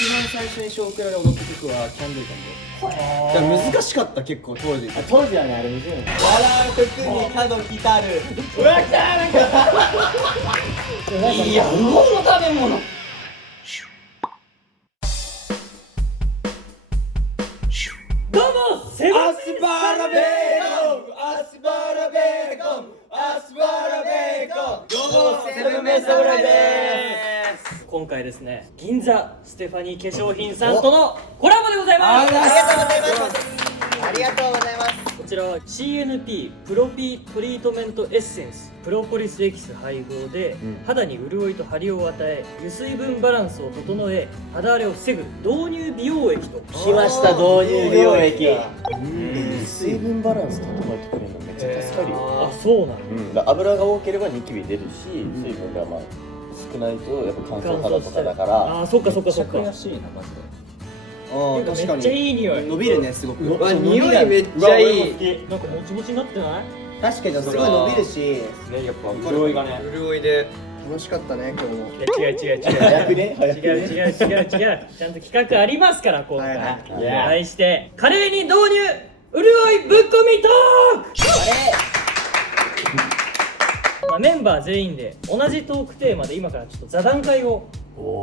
一番最初に少クラで踊った曲はキャンドゥキャンドゥ。だから難しかった結構当時。当時はねあれむずいよね。笑う時に角来たる。うわ来たなんか。いや、うの食べ物。どうもセブンアスパラベーコン、アスパラベーコン、アスパラベーコン。どうもセブンメイサムライです。今回ですね、銀座ステファニー化粧品さんとのコラボでございます。ありがとうございます。ありがとうございます。こちらは CNP プロピトリートメントエッセンスプロポリスエキス配合で、肌に潤いと張りを与え油水分バランスを整え肌荒れを防ぐ導入美容液と。来ました導入美容液。水分バランス整えてくれるのめっちゃ助かるよ。あ、そうなの。だから油が多ければニキビ出るし、水分がまあ少ないとやっぱ乾燥肌とかだからあ、そっかそっかそっか。安いなマジで。ああ確かに。めっちゃいい匂い。伸びるねすごく。うわ、匂いめっちゃいい。なんかもちもちになってない？確かにすごい伸びるし。ねやっぱ潤いがね。潤いで。楽しかったね今日も。違う早くね。違う。ちゃんと企画ありますから今回。はい題して華麗に導入潤いぶっこみトーク。メンバー全員で同じトークテーマで今からちょっと座談会を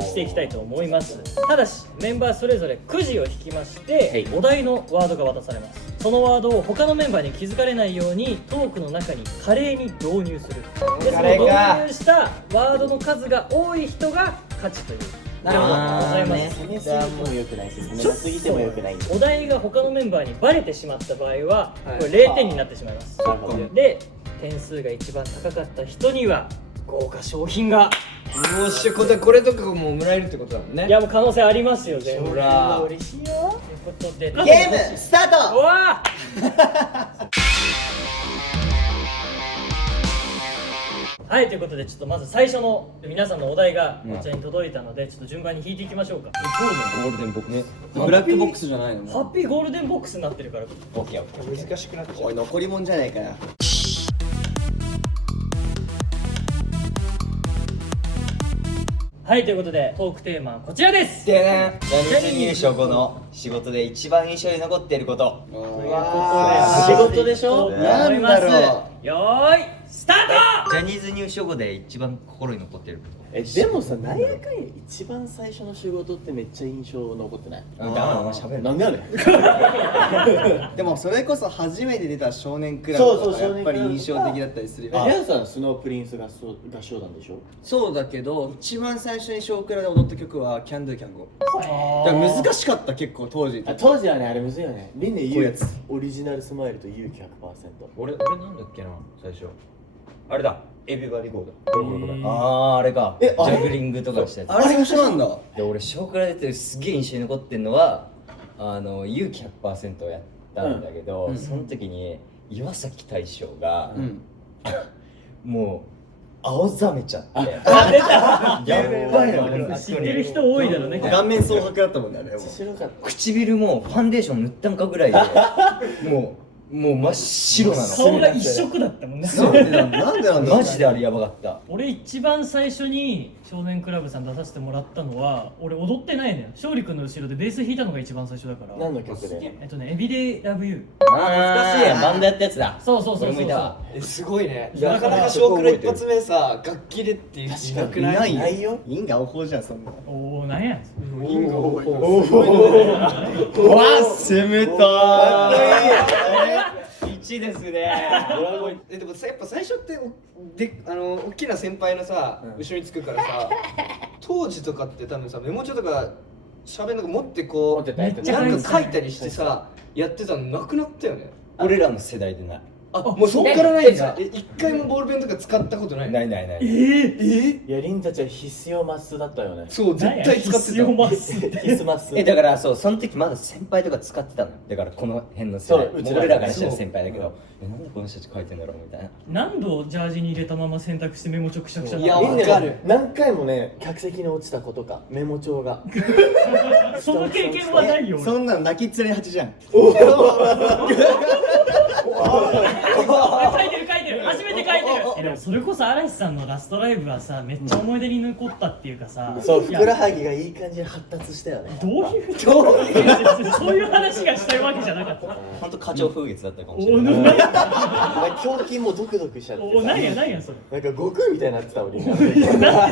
していきたいと思います。ただしメンバーそれぞれくじを引きましてお題のワードが渡されます。そのワードを他のメンバーに気づかれないようにトークの中に華麗に導入する。でその導入したワードの数が多い人が勝ちという。なるほどございます。攻めすぎても良くないし、攻めすぎても良くない。お題が他のメンバーにバレてしまった場合はこれ0点になってしまいます。で点数が一番高かった人には豪華商品が。よっしゃ、これとかももらえるってことだもんね。いやもう可能性ありますよ全部。ほら嬉しいよ。ということでゲームスタート。うわはい、ということでちょっとまず最初の皆さんのお題がこちらに届いたのでちょっと順番に引いていきましょうか。ゴールデンボックス。ブラックボックスじゃないの？ハッピーゴールデンボックスになってるから。オッケーオッケー。難しくなっちゃう。おい残りもんじゃないかよ。はい、ということでトークテーマはこちらです。でね。ジャニーズ入所後の仕事で一番印象に残っていること。ということで仕事でしょ？なんだろう。よーいスタート。ジャニーズ入所後で一番心に残っていること。でもさ、なんやかんや一番最初の仕事ってめっちゃ印象残ってない？だからお前喋るなんでやねん。でもそれこそ初めて出た少年クラブとかやっぱり印象的だったりするよ。ヘアさんスノープリンス合唱団でしょ？そうだけど一番最初に少クラで踊った曲はキャンドゥキャンゴ。だから難しかった結構当時。当時はねあれむずいよね。リンネこういうやつオリジナルスマイルと勇気 100%。俺なんだっけな最初。あれだ。エビバディゴーだ。あああれか。ジャグリングとかしたやつ。あれ最初なんだ。で俺小から出てすげえ印象に残ってんのは勇気 100% をやったんだけど、その時に岩崎大将が、もう青ざめちゃって。あ、出た。やばいよ。知ってる人多いだろうね。顔面蒼白だったもんねあれ。白かった。唇もファンデーション塗ったのかぐらいでもう真っ白なの。顔が一色だったもんね。なんでなんだろう。マジであれやばかった。俺一番最初に少年クラブさん出させてもらったのは俺踊ってないのよ。勝利君の後ろでベース弾いたのが一番最初だから。何の曲で？エビデイラブユああ懐かしい。バンドやったやつだ。ー。そう俺もいたわ。すごいね。なかなか小倉一発目さ、楽器でっていう人いなくない？ないよ。因果応報じゃんそんな。おお、なんや。因果応報。わ攻めた1ですね。でもさやっぱ最初って大きな先輩のさ後ろにつくからさ、当時とかって多分さメモ帳とか喋るのが持ってこうめっちゃなんか書いたりしてさやってたのなくなったよね。俺らの世代でない。あ、もうそっからないんだ。一回もボールペンとか使ったことないの？ないないない。いやリンたちは必要マスだったよね。そう絶対使って必要マス。必須マス。だからそうその時まだ先輩とか使ってたの。だからこの辺の世代。そううちら俺らからしたら先輩だけど、なんでこの人たち書いてんだろうみたいな。何度ジャージに入れたまま洗濯してメモ帳くしゃくしゃいやだっわかる。何回もね客席に落ちた子とかメモ帳が。た。その経験はないよ。そんなの泣きっ面に蜂じゃん。書いてる。初めてて書いてる。でもそれこそ嵐さんのラストライブはさ、めっちゃ思い出に残ったっていうかさ、そう、ふいやくらはぎがいい感じに発達したよね。どういうそういう話がしたいわけじゃなかった。本当花鳥風月だったかもしれお、ない。なんや胸筋もドクドクしちゃってお、さ、なんやなんやそれ。なんか悟空みたいになってた俺今。ド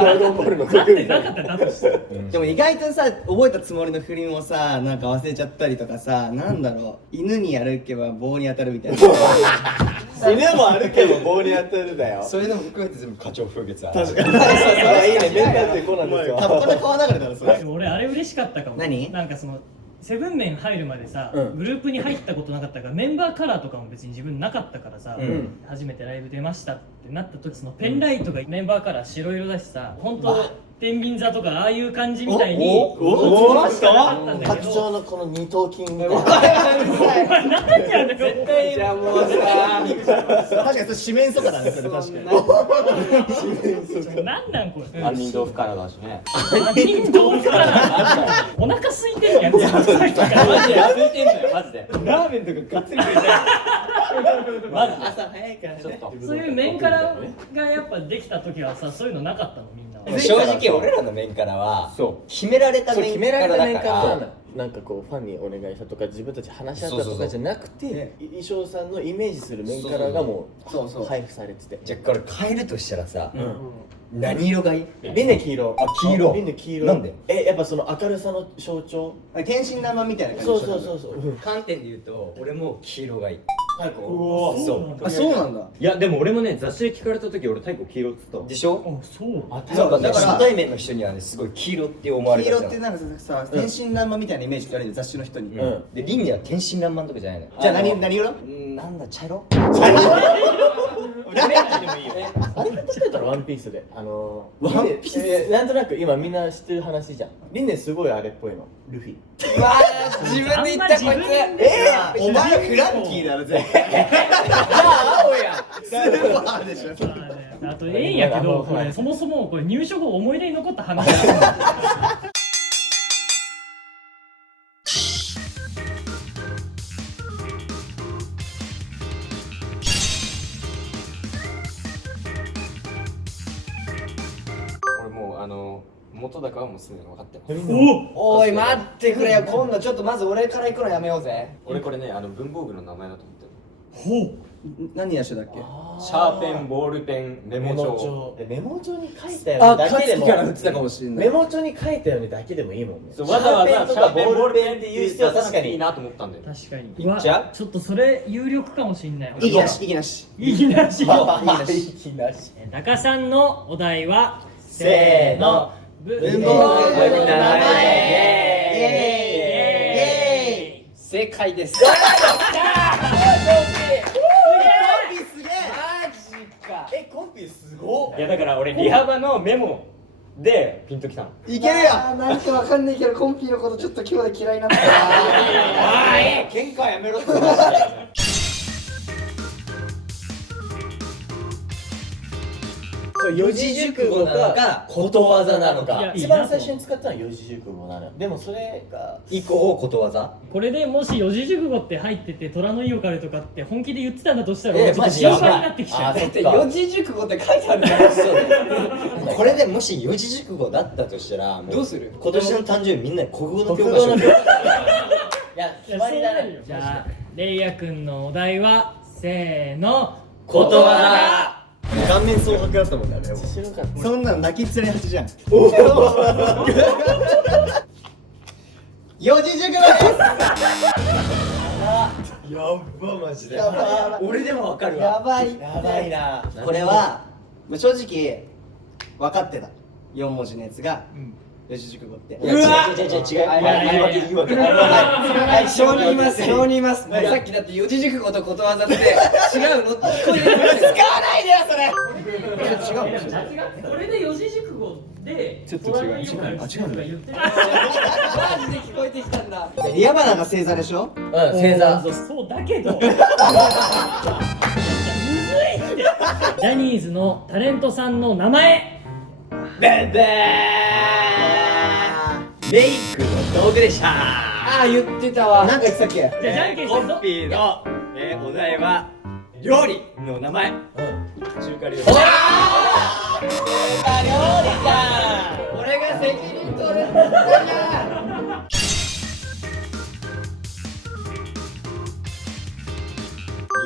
ラゴンボールの悟空みたいな。なかっただとして。でも意外とさ覚えたつもりの振りもさなんか忘れちゃったりとかさなんだろう犬に歩けば棒に当たるみたいな犬も歩けば棒に当たるだよ。そういうのも含めて全部花鳥風月。確かに。いいね、メンタルってこうなんですよ。タッパで川流れたらそれでも俺あれ嬉しかったかも。何なんかそのセブンメン入るまでさ、うんグループに入ったことなかったからメンバーカラーとかも別に自分なかったからさ、ん初めてライブ出ましたってなった時そのペンライトがメンバーカラー白色だしさ、本当天秤座とかああいう感じみたいにおしかなかったんだ白けど。鳥のこの二頭筋みたいな。お前何やねん絶対じゃあもうさ確かにそれ四面楚歌だねそれ確かになんなんこれ。杏仁豆腐からだしね。杏仁豆腐からお腹空いてるやん。さっきからマジで空いてんのよマジで。ラーメンとかがっつり食いたいマジで。朝早いからちょっと。そういう面からがやっぱできた時はさ、そういうのなかったのみんなは。正直俺らの面からはそう決められたそう面決められたからだか面からら。なんかこうファンにお願いしたとか自分たち話し合ったとかじゃなくて衣装さんのイメージする面からがもそうそうう配布されてて。じゃあこれ変えるとしたらさ、うん何色がいい？リンネ黄色。あ黄色リンネ黄色。なんで？やっぱその明るさの象徴。天真爛漫みたいな感じそうそうそうそう。観点で言うと俺も黄色がいい。はいこそうあそうなんだいやでも俺もね雑誌で聞かれた時俺太鼓黄色っつったわ。でしょ？あ、そう。あなんかねだから初対面の人にはねすごい黄色って思われ黄がちなの。色ってなんかさ天真爛漫みたいなイメージってあるよ雑誌の人にう。ん。でリンには天真爛漫とかじゃないのよ。じゃあ何色なんだ茶色？オレンジでもいいよ。あれ例えたらワンピースでワンピースなんとなく今みんな知ってる話じゃん。リンネすごいあれっぽいの。ルフィ。うわー自分で言ったこいつお前フランキーだろ絶対青やん。スーパーでしょあとええんやけど、これそもそもこれ入所後思い出に残った話だ。俺もう元高はもうすでに分かってますおおい待ってくれよ今度ちょっとまず俺から行くのやめようぜ俺これね文房具の名前だと思ってるほう。何やしだっけシャーペン、ボールペン、メモ帳メモ帳に書いたよねだけでも振ってたかもしれないメモ帳に書いたよねだけでもいいもんね。そうわざわざシャーペンボールペンっていう必要は確かにいいなと思ったんだよ確かに。いっちゃうわちょっとそれ有力かもしんない。意義なし意義なしいきなしよ。きなし。高さんのお題はせーの文文房具の名前イエーイ正解ですコンピすごっ。いやだから俺リハバのメモでピンときたの。いけるよなんかわかんないけどコンピのことちょっと今日で嫌いになったな喧嘩やめろって四字熟語かことわざなのいやか。一番最初に使ったのは四字熟語なのよ。でもそれが以降ことわざ？これでもし四字熟語って入ってて虎の意を狩るとかって本気で言ってたんだとしたらえ俺ちょっとマジやばい心配になってきちゃう。だって四字熟語って書いてあるんだよこれでもし四字熟語だったとしたらもどうする今年の誕生日みんなで国語の国教科書語の教科いやい決やまりだねそうなるよ。じゃあレイヤくんのお題はせーのことわざ。顔面蒼白だったもんね。白かった。そんなの泣きっ面八じゃん四字熟語ですやばマジで。やばいやばい俺でもわかるわ。やばいやばいな。これは正直分かってた4文字のやつが四字熟語っていや違う違う違う違う。言い訳言い訳。はい承認います承認いますさっきだって四字熟語とことわざって違うの使わないでよそれ違うこれで四字熟語でちょっと違う虎の意を狩るとか言ってる。マジで聞こえてきたんだリアバナが星座でしょうん星座。そうだけどむずいってジャニーズのタレントさんの名前ベベーメイクの道具でした。ああ言ってたわなんか言ってたっけじゃあじゃんけんしてコンピーのお題は料理の名前。華料理俺が責任取るんだよ。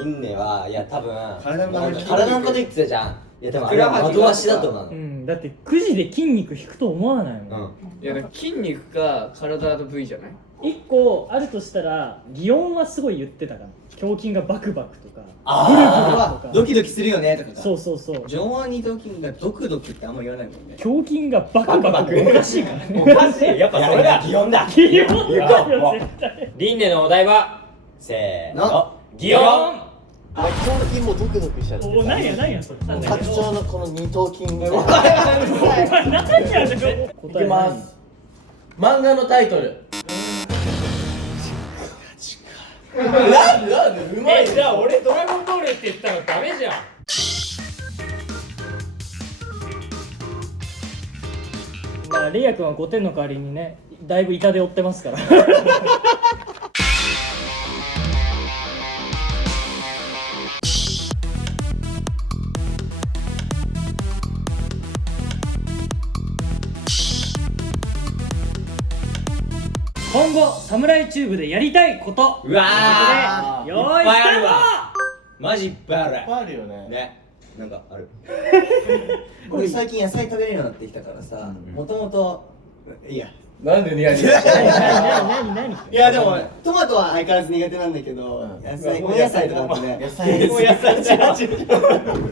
リンネはいや多分体のこと体のこと言ってたじゃん。いや多分あれふくらはぎが惑わしだと思うの。うんだって9時で筋肉引くと思わないもん、いや筋肉か体の部位じゃない？一個あるとしたら擬音はすごい言ってたかな。胸筋がバクバクとかあブルブルとかドキドキするよねとかさ。そうそうそう上腕二頭筋がドクドクってあんま言わないもんね。胸筋がバクバクおかしいからねおかしい。やっぱそれが擬音だ。擬音だよ絶対リンネのお題はせーのの。擬音。胸筋もドクドクしちゃっておなんやなんやそれなんだ拡けど張のこの二頭筋がお前何やねんいきます漫画のタイトルなんでうまいじゃあ俺ドラゴンボールって言ったのダメじゃん。だからレイヤ君は5点の代わりにねだいぶ痛手負ってますから今後サムライチューブでやりたいことうわということで用意スターマジいっぱいある。いっぱいあるよねね。なんかある。俺最近野菜食べれるようになってきたからさ、もともといやなんでニヤニヤト何いやでもトマトは相変わらず苦手なんだけど、野菜温野菜とかってね野菜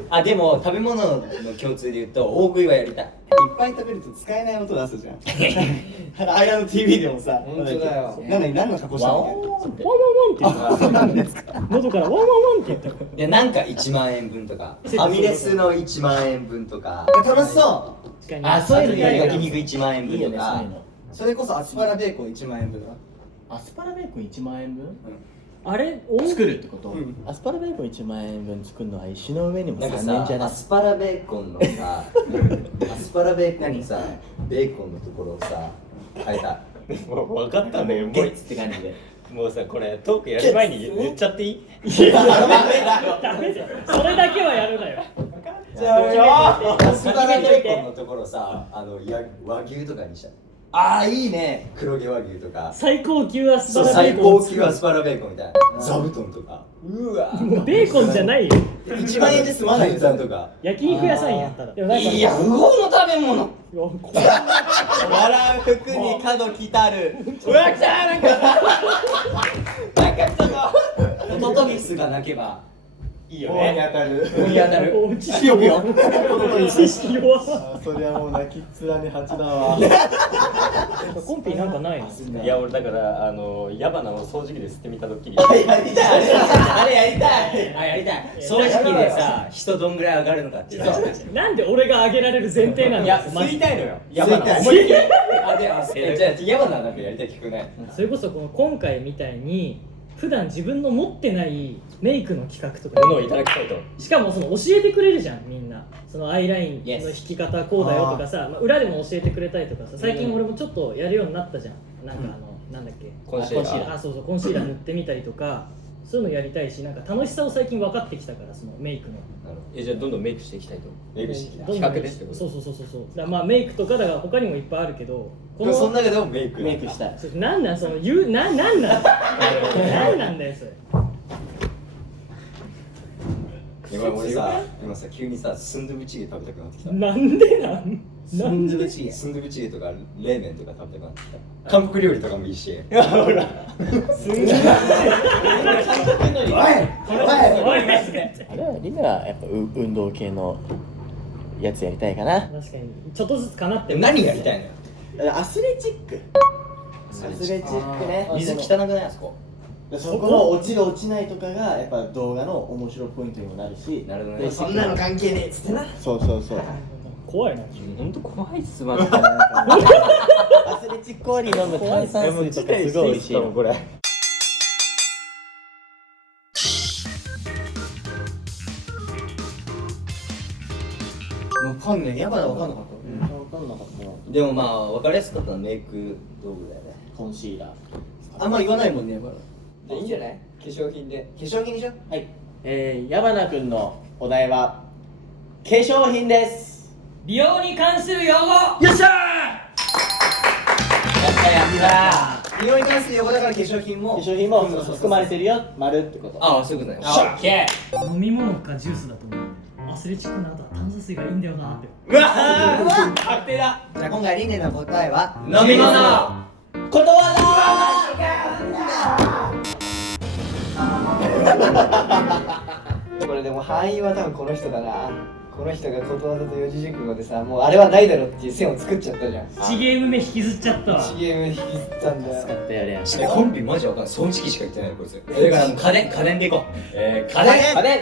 あでも食べ物の共通で言うと大食いはやりたい。いっぱい食べると使えない音出すじゃんアイランド TV でもさ本当だよ何の加工したのワンワンワンって言った喉からワンワンワンって言ったいやなんか1万円分とかファミレスの1万円分とか楽しそ確かにあそういうのやや焼肉1万円いいよね分とかそういうのうそれこそアスパラベーコン1万円分だアスパラベーコン1万円分あれ作るってことうんアスパラベーコン1万円分作るのは石の上にもなんか3年じゃないさアスパラベーコンのさアスパラベーコンのさベーコンのところをさ変えたもう分かったんだけど、ゲッツって感じでもうさこれトークやる前に言っちゃっていい？ダメだよそれだけはやるなよアスパラベーコンのところさ和牛とかにしたああいいね黒毛和牛とか最高級アスそうパラベ最高ーコンを作る級アスパラベーコンみたいな座布団とかうわもうベーコンじゃないよ1万円で済まないよ牛タンとか焼肉屋さんやったらでもなんかいや不合の食べ物いや怖い笑う服に角来たるうわ来たなんかホトトギスが鳴けばいいよ棒にね。当たるに当たるおうちしようよ知識弱そりゃもう泣きっ面に蜂だわコンピなんかないのいや俺だから矢花を掃除機で吸ってみたドッキリ。やりたいあれやりたいあやりたい掃除機でさ人どんぐらい上がるのかっていうなんで俺が上げられる前提なんいやだよマジ吸いたいのよ。矢吸いたい花思いっきり。じゃあ山田なんかやりたい曲ないそれこそこの今回みたいに普段自分の持ってないメイクの企画とかものをいただきたいと。しかもその教えてくれるじゃんみんなそのアイラインの引き方こうだよとかさ、まあ、裏でも教えてくれたりとかさ最近俺もちょっとやるようになったじゃんなんかなんだっけコンシーラーあそうそうコンシーラー塗ってみたりとかそういうのやりたいしなんか楽しさを最近分かってきたからそのメイクのじゃあどんどんメイクしていきたいと。メイクしてきたどんどん企画でってことそうだからまあメイクとかだから他にもいっぱいあるけどこでもその中でもメイクメイクしたいなんなんその言うなんなんなんなんだよそれ俺さ今さ急にさスンドゥブチゲ食べたくなってきたなんでなんスンドゥブチゲスンドゥブチゲとか冷麺とか食べたくなってきた韓国料理とかもいいしほら。おいあれはリナはやっぱ運動系のやつやりたいかな確かにちょっとずつかなって何やりたいのよアスレチックアスレチックね水汚くないあそこそこの落ちる落ちないとかがやっぱ動画の面白いポイントにもなるしなるほどねでそんなの関係ねえっつってなそう怖いな本当怖いっすマジで。アスレチック終わり飲む炭酸水とかすごい美味しいのこれ。わかんねえやばいわかんなかった分かんなかったなでもまあ分かりやすかったのはメイク道具だよねコンシーラーあんま言わないもんねやばいいいんじゃない化粧品で化粧品にしようはい矢花君のお題は粧品です。美容に関する用語。よっしゃ美容に関する用語だから化粧品も化粧品も含まれてるよ、丸ってこと。ああ、そういうことね。オッケー。飲み物かジュースだと思う。アスレチックの後は炭素水がいいんだよなって。うわ確定だ。じゃあ今回リネの答えは飲み物。言葉これでも範囲は多分この人だな。この人がことわざと四字熟語でさ、もうあれはないだろっていう線を作っちゃったじゃん。1ゲーム目引きずっちゃったわ。1ゲーム引きずったんだよ。だよね。コンビマジわかんない。掃除機しか言ってないこいつ。だから家電でいこう。家電。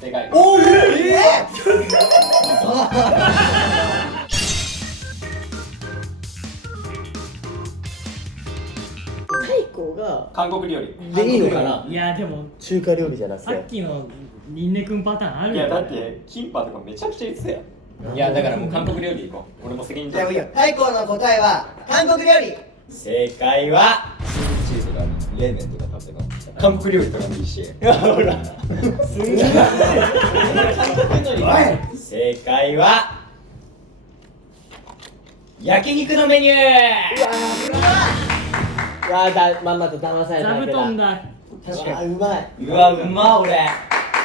正解。おー太鼓が韓国料理。でいいのかな。いやでも中華料理じゃなくさってきのニンネ君パターンあるよ。いやだってキンパとかめちゃくちゃ言ってたよ。いやだからもう韓国料理行こう。俺も責任取る。じゃあいいよ。太鼓の答えは韓国料理。正解はチーズとか冷麺とか食べたの。韓国料理とかもいいし。ほら。正解は焼肉のメニュー。うわだ、まんまと騙された座布だけだ。団だ。確かにうまい。うわうま俺。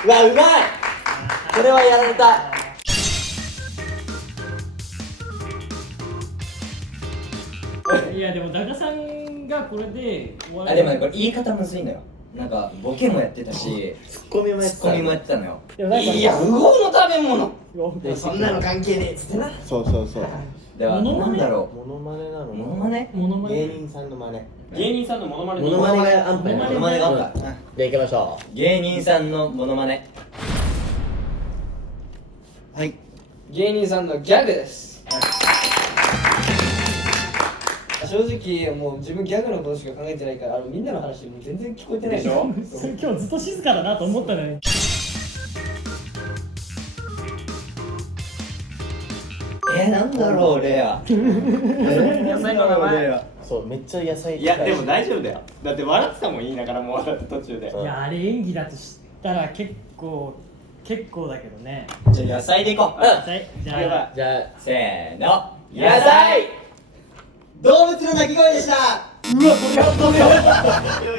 うわうまい。これはやられた。いやでもダガさんがこれで終わあでもねこれ言い方むずいのよ。なんかボケもやってたし、ツッコミもやってた。ツッコミもやってたのよ。でもなんかいや、無法の食べ物。でそんなの関係ねえっつってな。そうそうそう。ではモノマネなんだろモノマネなの。う。モノマネ？モノマネ。芸人さんの真似。芸人さんのモノマネモノマネが安牌。モノマネモノマネがあんか。じゃあ行きましょ芸人さんのモノマネ。はい。芸人さんのギャグです。正直もう自分ギャグのことしか考えてないからみんなの話もう全然聞こえてないでしょ。それ今日ずっと静かだなと思ったのに。なんだろう俺や。野菜の名前。う。そうめっちゃ野菜。いやでも大丈夫だよ。だって笑ってたもん言いながらもう笑って途中で。そういやあれ演技だとしたら結構だけどね。じゃあ野菜でいこう。はいじゃあやばい。じゃあせーの。野菜。動物の鳴き声でした。うわ、これやっとめよ。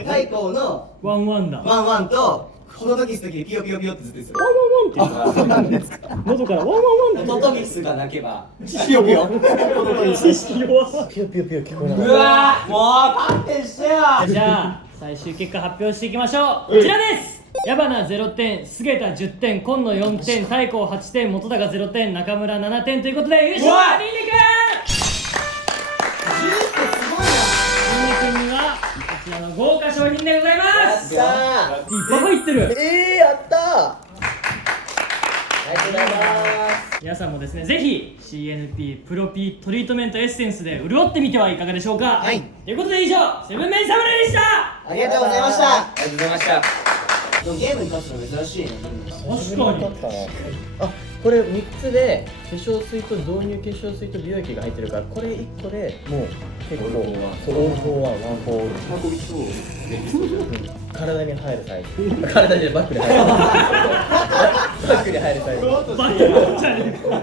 太鼓のワンワンだ。ワンワンとホトトギスの時にピヨピヨピヨってずっと言ってた。ワンワンワンってなんですか。喉からワンワンワンってホトトギスが鳴けばピヨピヨ。知識弱さ。ピヨピヨピヨ聞こえなかっうわー、もう勘弁してよ。じゃあ最終結果発表していきましょう。こちらです。矢花0点、菅田10点、今野4点、太鼓8点、本高0点、中村7点ということで優勝はニンニク。ニンニクにはこちらの豪華商品でございます。いった。ぱい入ってる。やったー。ありがとうございます。皆さんもですね、ぜひ CNP プロピトリートメントエッセンスで潤ってみてはいかがでしょうか。はいということで以上、セブンメイン侍でした。ありがとうございました。ありがとうございました。でもゲームに勝つの珍しいね。確かに。あ、これ3つで化粧水と導入化粧水と美容液が入ってるから、これ1個でもう結構そうオールフォーワン、ワンフォーオール。運びそう。体に入るサイズ。体にバッグに入る。バッグに入るサイズ。バカじゃねえか。